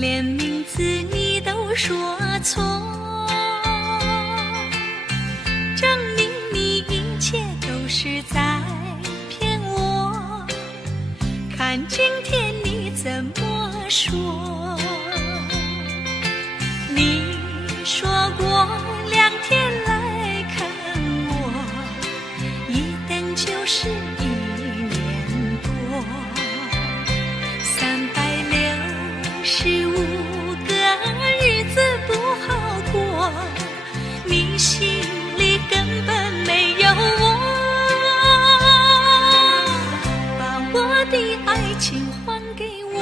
连名字你都说错，证明你一切都是在骗我。看今天你怎么说？你说过2天来看我，一等就是1年多，365个日子不好过，你心里根本没有我，把我的爱情还给我。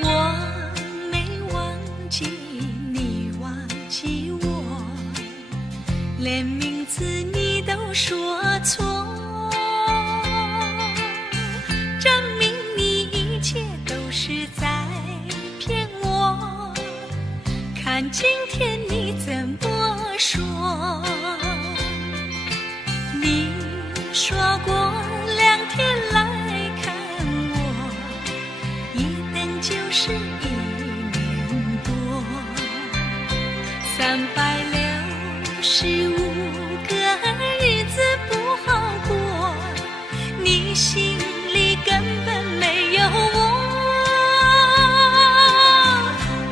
我没忘记你忘记我，连名字你都说错，证明你一切都是在骗我。看今天你怎么说？你说过2天来看我，一等就是1年多，365个日子不好过，你心里根本没有我，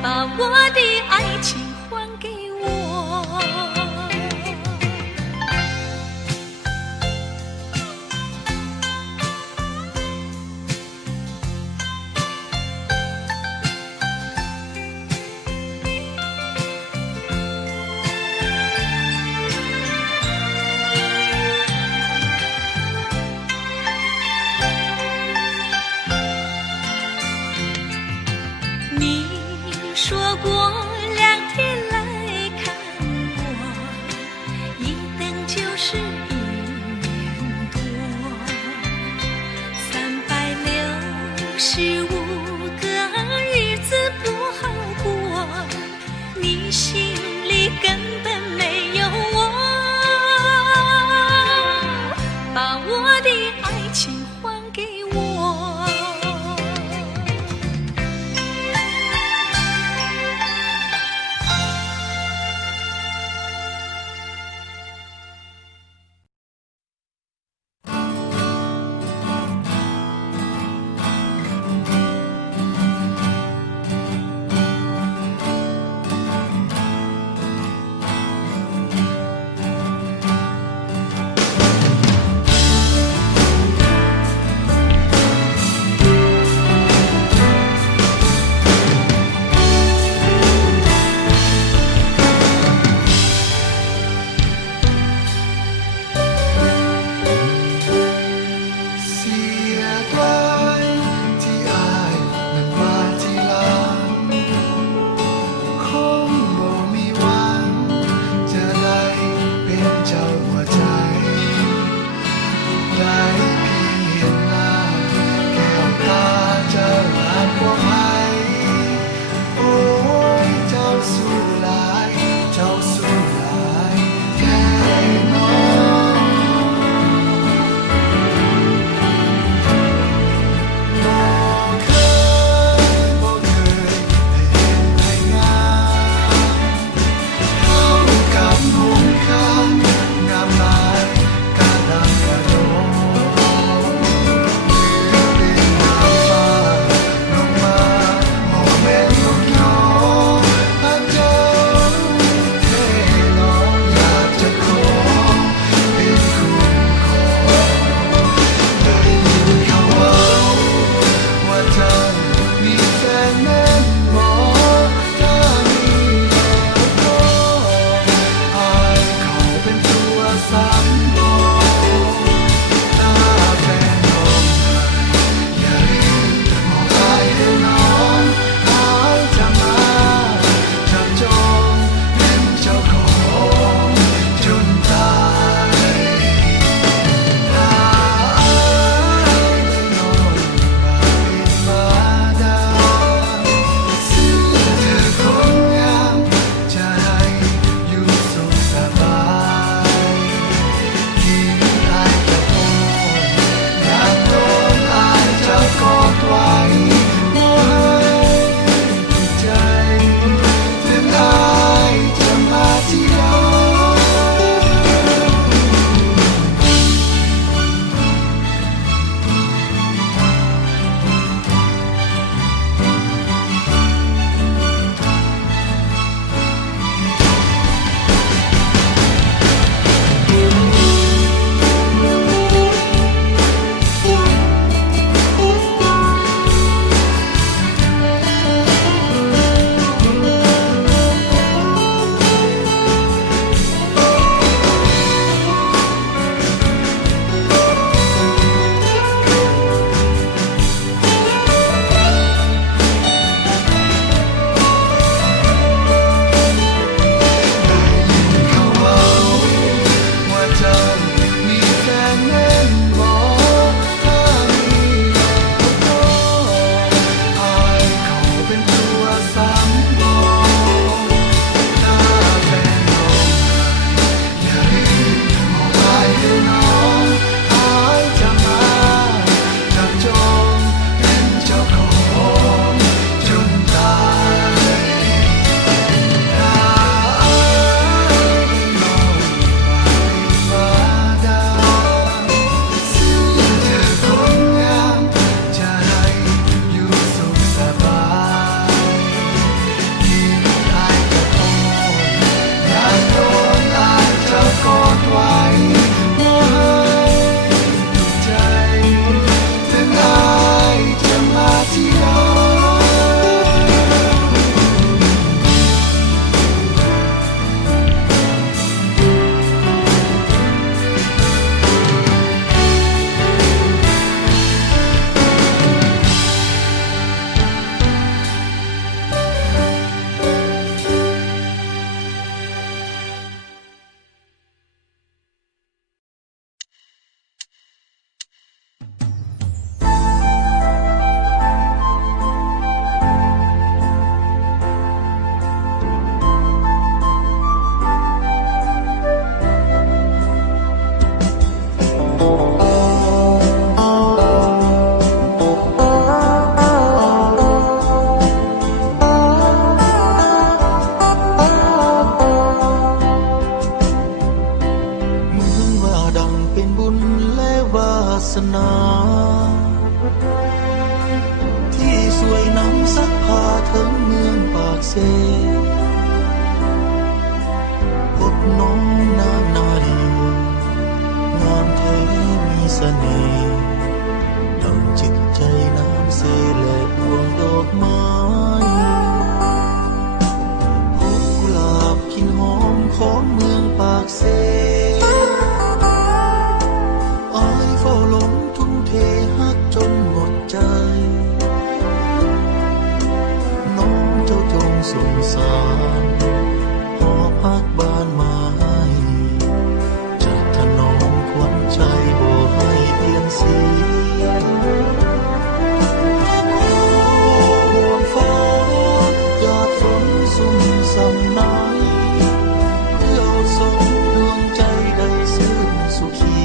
把我的爱情还给我。你说过2天来看我，一等就是1年多，365个日子不好过，你心里根本没有我，把我的爱情还给我。พบน้องนางนาลีงามแท้มีเสน่ห์ดังจิตใจน้ำเสและดวงดอกไม้พบกุหลาบกลิ่นหอมของเมืองปากเซอ้ายเฝ้าหลงทุ่มเทฮักจนหมดใจน้องเจ้าจงสงสารหอพักบ้านไม้จะถนอมขวัญใจบ่ให้เปลี่ยนสีห่วงฟ้าหยาดฝนสุ่มสำนายเพื่อส่งดวงใจได้ซื่นสุขี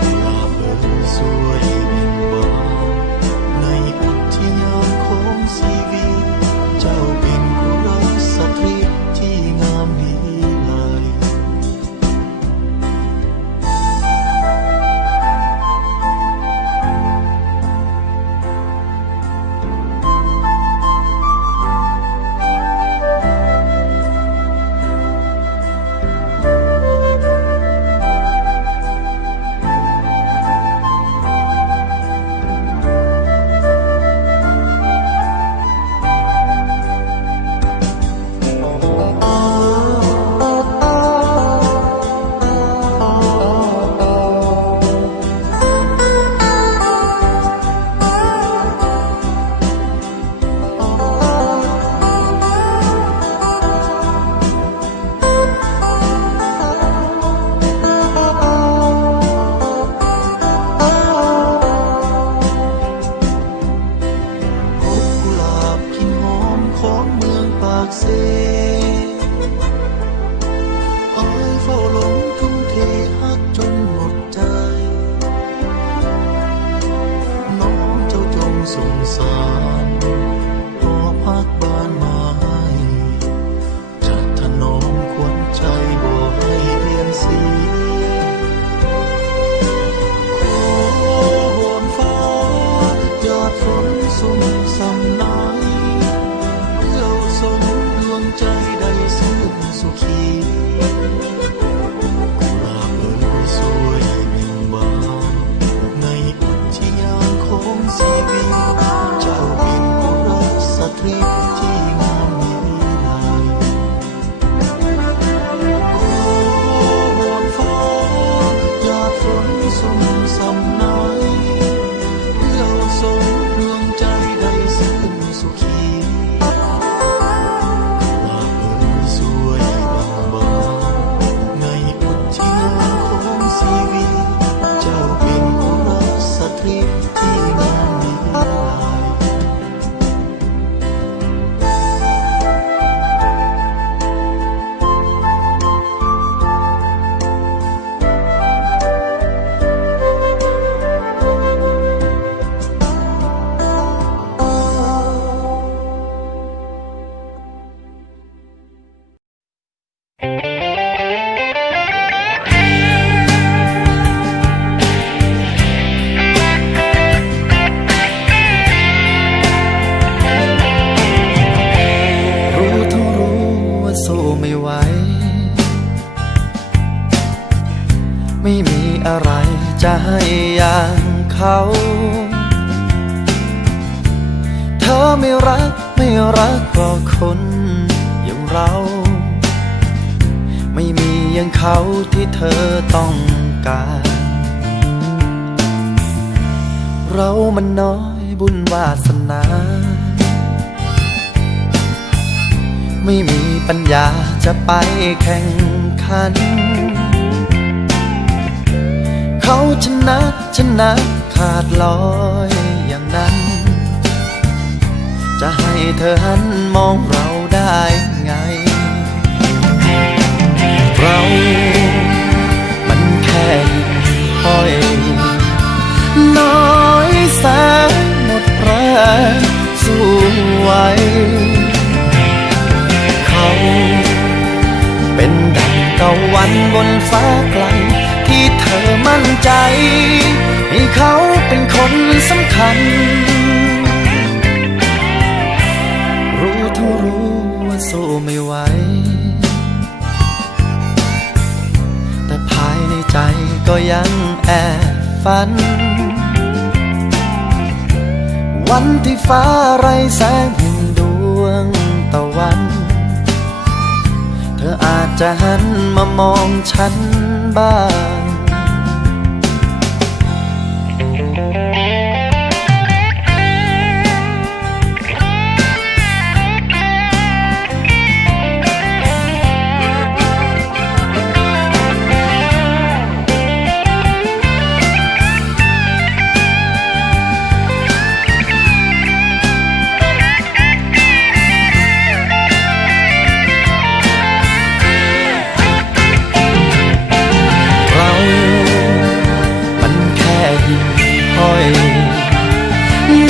กุหลาบสวยเบ่งบานในอุทยานของชีวิตเจ้าเป็นกุลสตรีที่งามมีลาย อะไรจะให้อย่างเขา เธอไม่รักก็คนอย่างเรา ไม่มีอย่างเขาที่เธอต้องการ เรามันน้อยบุญวาสนา ไม่มีปัญญาจะไปแข่งขัน เขาชนะขาดลอยอย่างนั้น จะให้เธอหันมองเราได้ไง เรามันแค่หิ่งห้อย น้อยแสนหมดแรงสู้ไหว เขาเป็นดังตะวันบนฟ้าไกลที่เธอมั่นใจให้เขาเป็นคนสำคัญ ทั้งรู้ว่าสู้ไม่ไหวแต่ภายในใจก็ยังแอบฝันวันที่ฟ้าไร้แสงแห่งดวงตะวันเธออาจจะหันมามองฉันบ้าง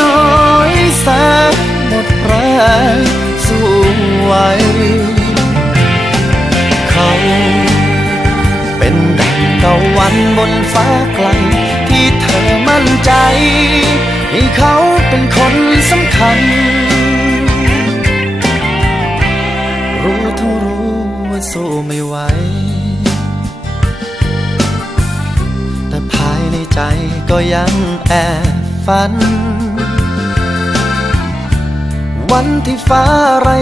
น้อยแสนหมดแรงสู้ไหวเขาเป็นดังตะวันบนฟ้าไกลที่เธอมั่นใจให้เขาเป็นคนสำคัญรู้ทั้งรู้ว่าสู้ไม่ไหวแต่ภายในใจก็ยังแอบฝันวันที่ฟ้าไร้